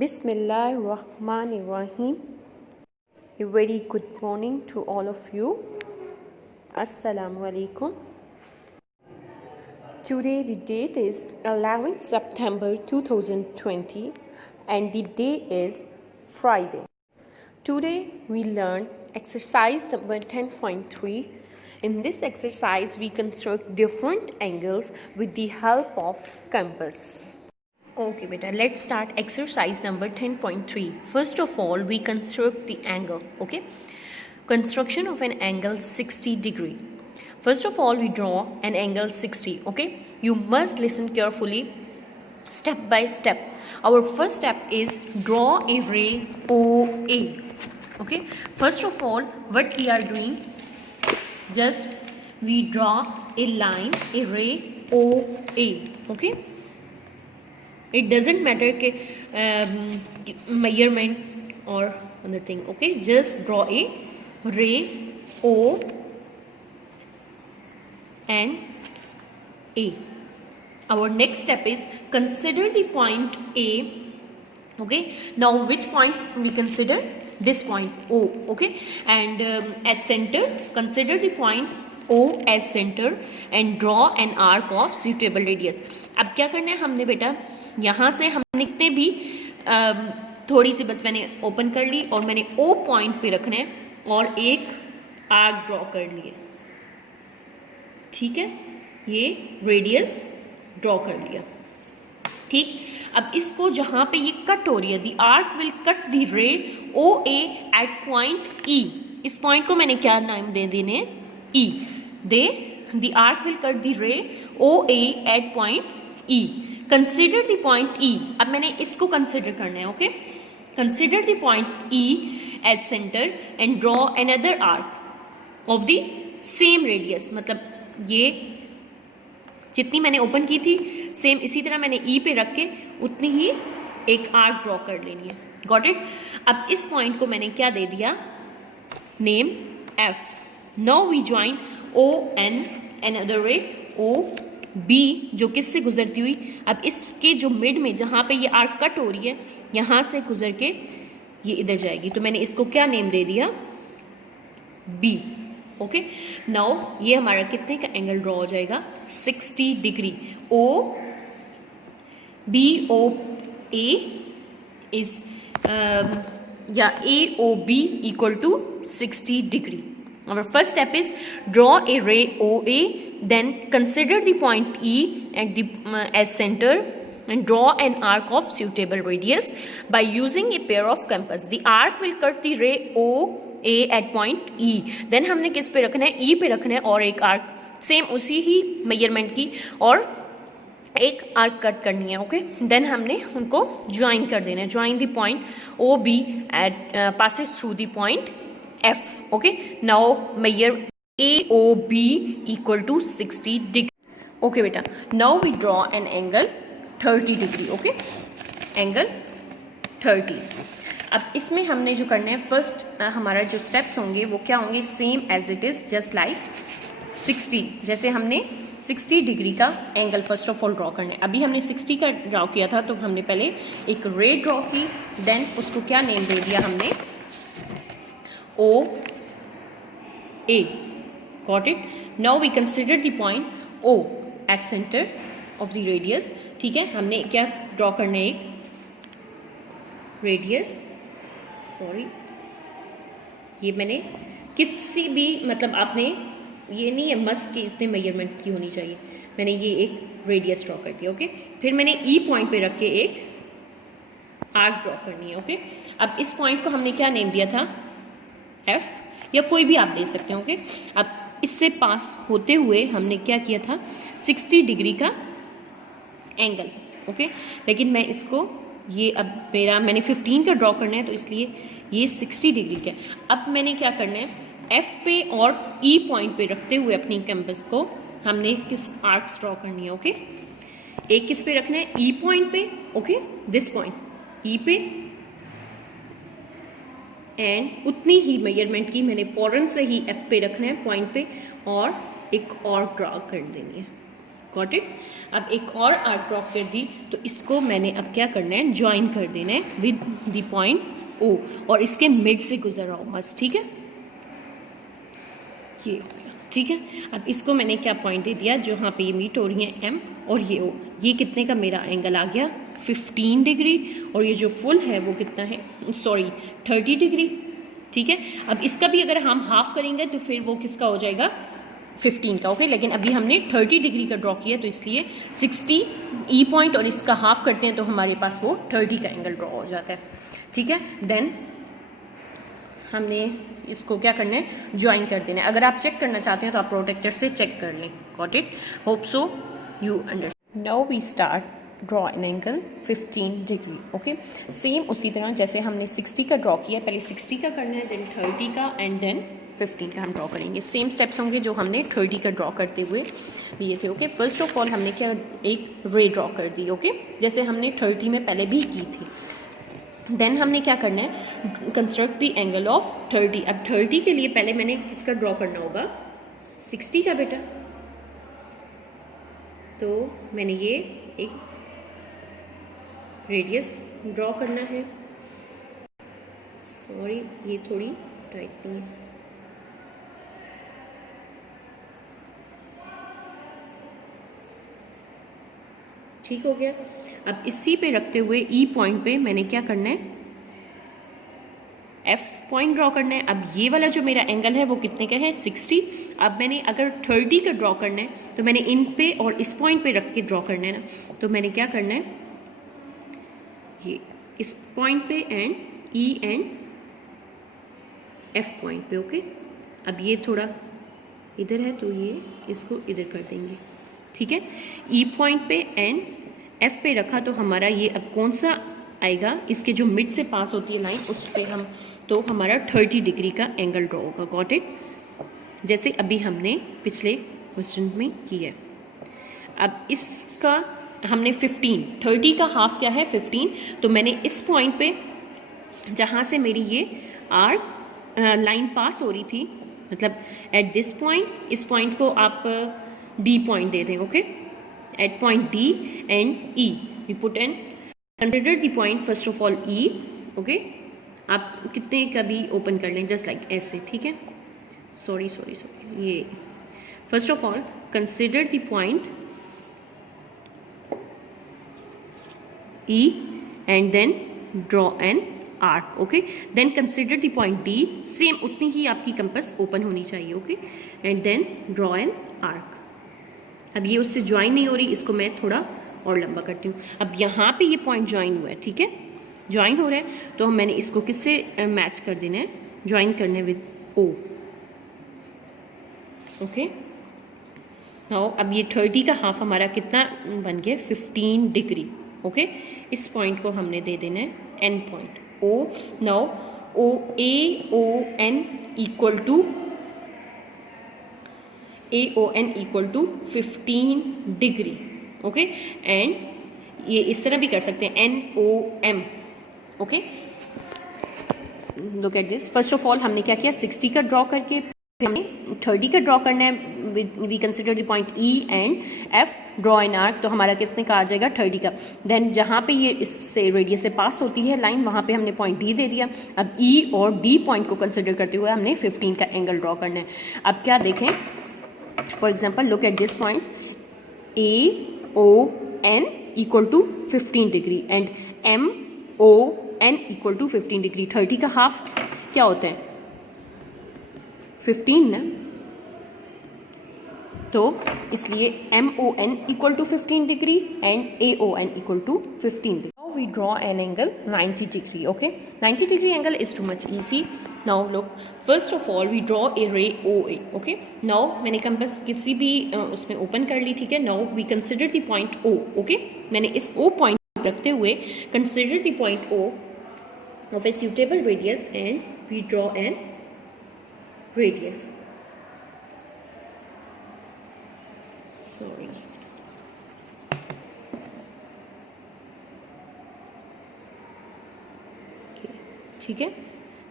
Bismillahirrahmanirrahim. A very good morning to all of you. Assalamu alaikum. Today the date is 11th September 2020 and the day is Friday. Today we learn exercise number 10.3. In this exercise we construct different angles with the help of compass. Okay beta, let's start exercise number 10.3. First of all we construct the angle. Okay, construction of an angle 60 degree. First of all we draw an angle 60. Okay, you must listen carefully step by step. Our first step is draw a ray OA. Okay, first of all what we are doing, just we draw a line, a ray OA. Okay, it doesn't matter ke measurement or other thing. Okay, just draw a ray O and A. Our next step is consider the point A. Okay, now which point we consider? This point O. Okay, and as center consider the point O as center and draw an arc of suitable radius. अब क्या करना है हमने बेटा, यहाँ से हमने कितने भी थोड़ी सी बस मैंने ओपन कर ली और मैंने O पॉइंट पे रखना है और एक आर्क ड्रॉ कर लिए. ठीक है, ये रेडियस ड्रॉ कर लिया. ठीक, अब इसको जहां पे ये कट हो रही है, the arc will cut the ray O A at point ई. इस पॉइंट को मैंने क्या नाम दे देने, ई. दे the arc will cut the ray O A at point E. Consider the point E. अब मैंने इसको कंसिडर करना है. Okay, consider the point E as centre and draw another arc of the same radius. मतलब ये जितनी मैंने open की थी सेम इसी तरह मैंने ई पे रख के उतनी ही एक आर्क ड्रॉ कर लेनी है. Got it. अब इस पॉइंट को मैंने क्या दे दिया, name F. Now we join O N another ray O B जो किससे गुजरती हुई, अब इसके जो मिड में जहाँ पे ये आर्क कट हो रही है यहाँ से गुजर के ये इधर जाएगी. तो मैंने इसको क्या नेम दे दिया, बी. ओके, नाउ ये हमारा कितने का एंगल ड्रॉ हो जाएगा, 60 degree. O B O A is या A O B equal to 60 degree. Our first step is draw a ray OA, then consider the point E at the as center and draw an arc of suitable radius by using a pair of compass. The arc will cut the ray OA at point E. Then हमने किस पे रखना है, E पे रखना है और एक आर्क सेम उसी ही मेजरमेंट की और एक आर्क कट करनी है. ओके, देन हमने उनको ज्वाइन कर देना है. Join the point O B at passes through the point F. Okay, now measure AOB equal to 60 degree. Okay beta, now we draw an angle 30 degree. Okay, angle 30. अब इसमें हमने जो करना है फर्स्ट हमारा जो स्टेप्स होंगे वो क्या होंगे, same as it is just like 60. जैसे हमने 60 डिग्री का angle first of all draw करना है. अभी हमने 60 का ड्रॉ किया था तो हमने पहले एक रे ड्रॉ की, देन उसको क्या नेम दे दिया हमने, O A. Got it. Now we consider the point O as center of the radius. ठीक है, हमने क्या ड्रॉ करना है, एक रेडियस. सॉरी, ये मैंने किसी भी मतलब आपने ये नहीं है मस्ट कि इतने मेजरमेंट की होनी चाहिए. मैंने ये एक रेडियस ड्रॉ कर दिया. ओके, फिर मैंने ई पॉइंट पे रख के एक आर्क ड्रॉ करनी है. ओके, अब इस पॉइंट को हमने क्या नेम दिया था, F, या कोई भी आप दे सकते हैं. ओके, अब इससे पास होते हुए हमने क्या किया था, 60 डिग्री का एंगल. ओके, लेकिन मैं इसको ये अब मैंने 15 का ड्रॉ करना है तो इसलिए ये 60 डिग्री का. अब मैंने क्या करना है, F पे और E पॉइंट पे रखते हुए अपनी कैंपस को हमने किस आर्क्स ड्रॉ करनी है. ओके, एक किस पे रखना है, E पॉइंट पे. ओके, दिस पॉइंट E पे एंड उतनी ही मेजरमेंट की मैंने फौरन से ही F पे रखना है पॉइंट पे और एक और ड्रॉ कर देनी है. Got it. अब एक और आर्क ड्रॉ कर दी, तो इसको मैंने अब क्या करना है, ज्वाइन कर देना है विद द पॉइंट ओ, और इसके मिड से गुजर रहा हूँ बस, ठीक है। ये ठीक है। अब इसको मैंने क्या पॉइंट दे दिया, जहाँ पे ये मीट हो रही है एम और ये ओ, ये कितने का मेरा एंगल आ गया 15 डिग्री, और ये जो फुल है वो कितना है, सॉरी 30 डिग्री, ठीक है। अब इसका भी अगर हम हाफ करेंगे तो फिर वो किसका हो जाएगा 15 का, ओके। लेकिन अभी हमने 30 डिग्री का ड्रॉ किया, तो इसलिए 60 ई पॉइंट और इसका हाफ करते हैं तो हमारे पास वो 30 का एंगल ड्रॉ हो जाता है, ठीक है। देन हमने इसको क्या करना है, ज्वाइन कर देना है। अगर आप चेक करना चाहते हैं तो आप प्रोटेक्टर से चेक कर लें। Got it, hope so you understand. Now we start draw an angle 15 degree, okay. Same उसी तरह जैसे हमने 60 का ड्रॉ किया, पहले 60 का करना है, देन 30 का, एंड देन 15 का हम ड्रॉ करेंगे। सेम स्टेप्स होंगे जो हमने 30 का ड्रॉ करते हुए लिए थे, ओके। फर्स्ट ऑफ ऑल हमने क्या, एक रे ड्रॉ कर दी, ओके, जैसे हमने 30 में पहले भी की थी। देन हमने क्या करना है, कंस्ट्रक्ट द एंगल ऑफ 30। अब 30 के लिए पहले मैंने किसका ड्रॉ करना होगा, 60 का बेटा। तो मैंने ये एक रेडियस ड्रॉ करना है, सॉरी ये थोड़ी टाइट नहीं है, ठीक हो गया। अब इसी पे रखते हुए ई पॉइंट पे मैंने क्या करना है, एफ पॉइंट ड्रॉ करना है। अब ये वाला जो मेरा एंगल है वो कितने का है, 60। अब मैंने अगर 30 का ड्रॉ करना है तो मैंने इन पे और इस पॉइंट पे रख के ड्रॉ करना है ना, तो मैंने क्या करना है, ये इस पॉइंट पे and E and F point पे, ओके। अब ये थोड़ा इधर है तो ये इसको इधर कर देंगे, ठीक है। ई पॉइंट पे एंड एफ पे रखा तो हमारा ये अब कौन सा आएगा, इसके जो मिड से पास होती है लाइन उस पे हम, तो हमारा 30 डिग्री का एंगल ड्रॉ होगा। गॉट इट, जैसे अभी हमने पिछले क्वेश्चन में किया है। अब इसका हमने 30 का हाफ क्या है 15, तो मैंने इस पॉइंट पे जहाँ से मेरी ये आर्क लाइन पास हो रही थी, मतलब एट दिस पॉइंट, इस पॉइंट को आप डी पॉइंट दे दें, okay. At point D and E we put an, consider the point first of all E, okay. आप कितने का भी ओपन कर लें, जस्ट लाइक ऐसे, ठीक है। सॉरी ये first of all consider the point E and then draw an arc, okay. Then consider the point D, same उतनी ही आपकी कंपास ओपन होनी चाहिए, okay. And then draw an arc. अब ये उससे ज्वाइन नहीं हो रही, इसको मैं थोड़ा और लंबा करती हूँ। अब यहाँ पे ये पॉइंट ज्वाइन हुआ है, ठीक है, ज्वाइन हो रहा है, तो मैंने इसको किससे मैच कर देना है, ज्वाइन करना है विद O, ओके। नाउ अब ये 30 का हाफ हमारा कितना बन गया 15 डिग्री, ओके। इस पॉइंट को हमने दे देना है an point O. Now O A O N equal to 15 degree, okay. And ये इस तरह भी कर सकते हैं N O M, okay. Look at this, first of all हमने क्या किया, 60 का ड्रॉ करके हमने 30 का ड्रॉ करना है, we consider the point E and F, draw an arc, तो हमारा कितने का आ जाएगा 30 का। देन जहाँ पे ये इससे रेडियस से पास होती है लाइन, वहाँ पे हमने पॉइंट डी दे दिया। अब ई और डी पॉइंट को कंसिडर करते हुए हमने 15 का एंगल ड्रॉ करना है। अब क्या देखें, for example look at this point A O N equal to 15 degree and M O N equal to 15 degree. 30 का हाफ क्या होता है 15 ना, तो इसलिए M O N equal to 15 degree and A O N equal to 15 degree. Now we draw an angle 90 degree, okay. 90 degree angle is too much easy. Now look, first of all we draw a ray O A, okay. Now मैंने compass किसी भी उसमें open कर ली, ठीक है। Now we consider the point O, okay. मैंने इस ओ पॉइंट रखते हुए consider the point O of a suitable radius and we draw an radius, sorry, ठीक है।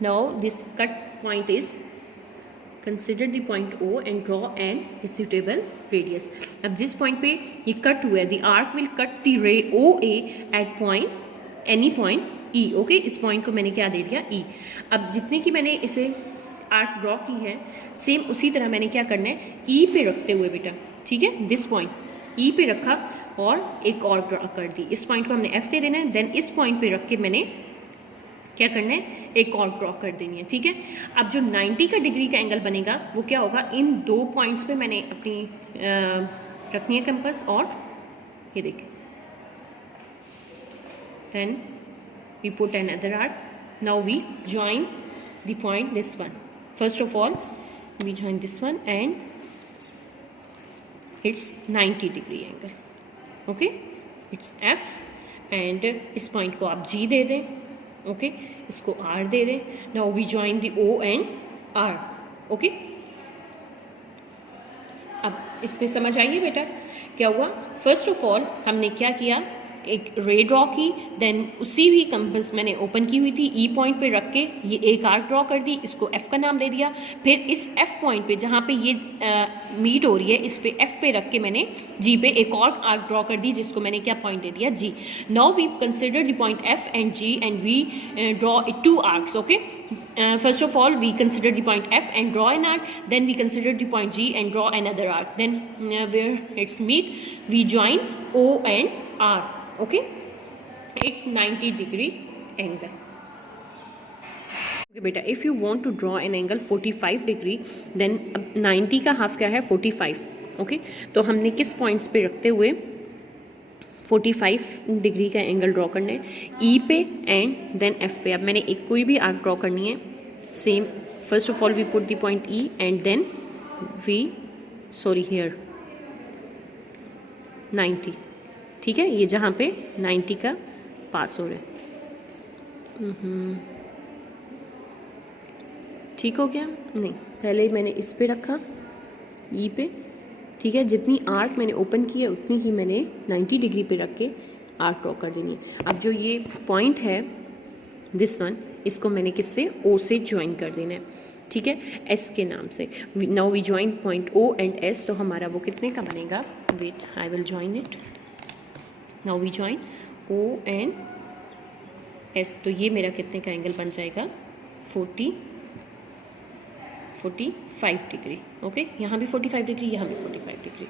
now this cut point is consider the point O and draw an suitable radius. अब जिस पॉइंट पे ये कट हुआ है, the arc will cut the ray OA at point any point E। Okay, इस पॉइंट को मैंने क्या दे दिया E। अब जितने की मैंने इसे आर्क ड्रॉ की है, सेम उसी तरह मैंने क्या करना है, E पे रखते हुए बेटा, ठीक है, दिस पॉइंट E पे रखा और एक और ड्रॉ कर दी। इस पॉइंट को हमने F दे देना है, देन इस पॉइंट पे रख के मैंने क्या करना है, एक और ड्रॉ कर देनी है, ठीक है। अब जो 90 का डिग्री का एंगल बनेगा वो क्या होगा, इन दो पॉइंट्स पे मैंने अपनी रखनी है कंपास, और ये देखिए, then we put another arc. Now we join the point, this one. First of all we join this one and it's 90 degree angle. Okay, it's F and इस पॉइंट को आप G दे दें, ओके, इसको R दे दें। Now we join the O and R। Okay, अब इसमें समझ आइए बेटा क्या हुआ। फर्स्ट ऑफ ऑल हमने क्या किया, एक रे ड्रॉ की, देन उसी भी कंपास मैंने ओपन की हुई थी, ई पॉइंट पे रख के ये एक आर्क ड्रॉ कर दी, इसको एफ का नाम दे दिया। फिर इस एफ पॉइंट पे जहाँ पे ये मीट हो रही है, इस पे एफ पे रख के मैंने जी पे एक और आर्क ड्रॉ कर दी, जिसको मैंने क्या पॉइंट दे दिया, G. Now we consider the point F and G and we draw two arcs. Okay, first of all we consider the point F and draw an arc, then we consider the point G and draw another arc, then where it's meet we join O and R. Okay, it's 90 degree angle. Okay बेटा, if you want to draw an angle 45 degree, then 90 का half क्या है, 45. okay, तो हमने किस points पे रखते हुए 45 डिग्री का एंगल ड्रॉ करना है, ई पे एंड देन एफ पे। अब मैंने एक कोई भी आर्क ड्रॉ करनी है, same first of all we put the point E and then we here 90, ठीक है, ये जहाँ पे 90 का पास हो रहा है। ठीक हो गया, नहीं पहले मैंने इस पे रखा ई पे, ठीक है, जितनी आर्क मैंने ओपन की है उतनी ही मैंने 90 डिग्री पे रख के आर्क ड्रॉ कर देनी है। अब जो ये पॉइंट है दिस वन, इसको मैंने किससे, ओ से ज्वाइन कर देना है, ठीक है, एस के नाम से। Now we join point O and S, तो हमारा वो कितने का बनेगा, wait I will join it. Now we join O and S, तो ये मेरा कितने का एंगल बन जाएगा, 45 डिग्री। ओके, यहाँ भी 45 डिग्री, यहाँ भी 45 डिग्री।